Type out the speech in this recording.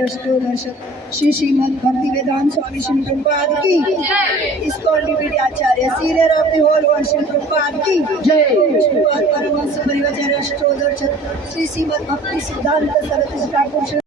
श्री श्रीमद भक्ति वेदांत स्वामी श्री प्रभुपाद की ISKCON DVD Acharya senior of the whole world Shri Prabhupada की जय। परमहंस परिवाराचार्य अष्टोदर श्री श्रीमद भक्ति सिद्धांत सरस्वती ठाकुर